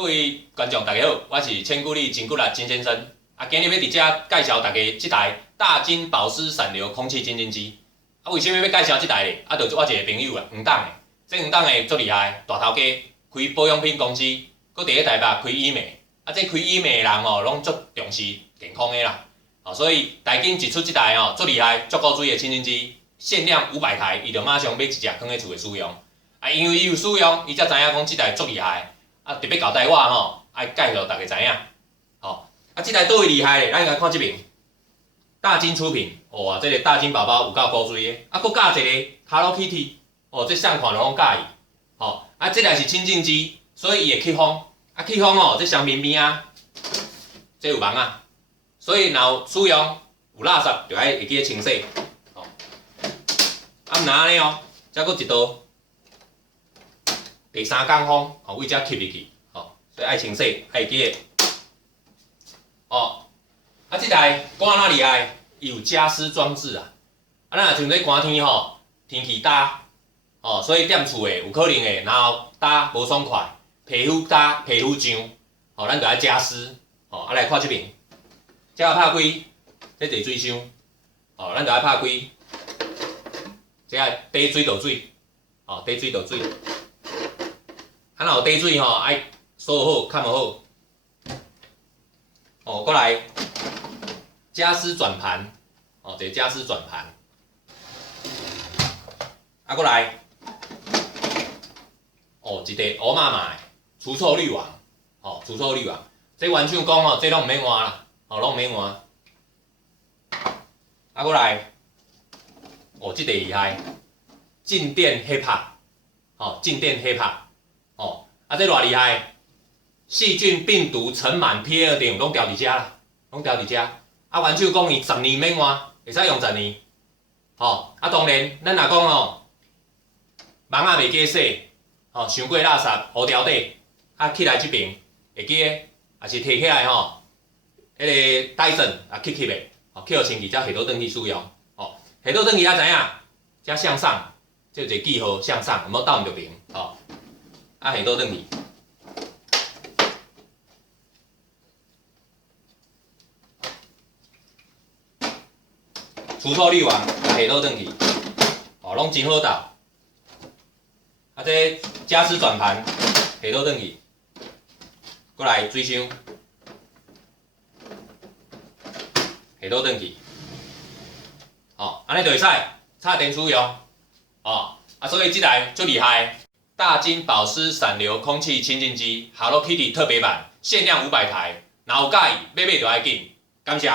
各位观众大家好，我是千古力真骨力金先生。今日要伫遮介绍大家这台大金保湿闪流空气清净机。为什么要介绍这台咧？就是我一个朋友啊，黄董的，这黄董的足厉害，大头家，开保养品公司，搁伫咧台北开医美。这开医美的人哦，拢足重视健康的啦。所以大金一出这台哦，足厉害，足够水的清净机，限量500台，伊就马上买一只放咧厝的使用。因为伊有使用，伊才知影讲这台足厉害。特别交代我吼，爱介绍大家知影。这台倒位厉害咧，咱来看这边，大金出品，哇，这个大金宝宝有够古锥的，搁加一个 Hello Kitty， 这相款拢介意。这台是清净机，所以伊会吸风，吸风这香边边啊，这有蚊啊，所以若有使用有垃圾，就爱会记咧清洗。毋然安尼再搁一刀。第3工风，为遮吸入去，所以爱清洗，爱记个。这台讲哪厉害？伊有加湿装置啊。咱若像咧寒天天气干，所以踮厝诶有可能会，然后干无爽快，皮肤干皮肤痒，咱就爱加湿。来看这边，这要拍开，这地水箱，咱就爱拍开，这底水倒水，底水倒水。若有底水爱锁好、看好。过来加湿转盘，这个加湿转盘。过来，一个乌麻麻的除臭滤网，除臭滤网。这原厂讲这拢毋免换啦，拢毋免换。过来，这个厉害，静电黑帕，静电黑帕。这偌厉害，细菌、病毒、尘螨、PM2.5拢调伫遮啦，拢调伫遮。原厂讲伊10年免换，会使用10年。当然，咱若讲蚊仔袂记洗，伤过垃圾糊条底，起来这边会记个，也是摕起来迄个戴森吸的，吸互清气才下倒转去使用。下倒转去知影，才向上，这有一个记号向上，毋好倒毋着平。下倒转去，除臭滤网下倒转去，拢真好倒。这加湿转盘下倒转去，过来水箱下倒转去，安尼就会使插电使用。所以这台最厉害。大金保湿闪流空气清净机 Hello Kitty 特别版，限量500台，若有介意，买就要紧。感谢。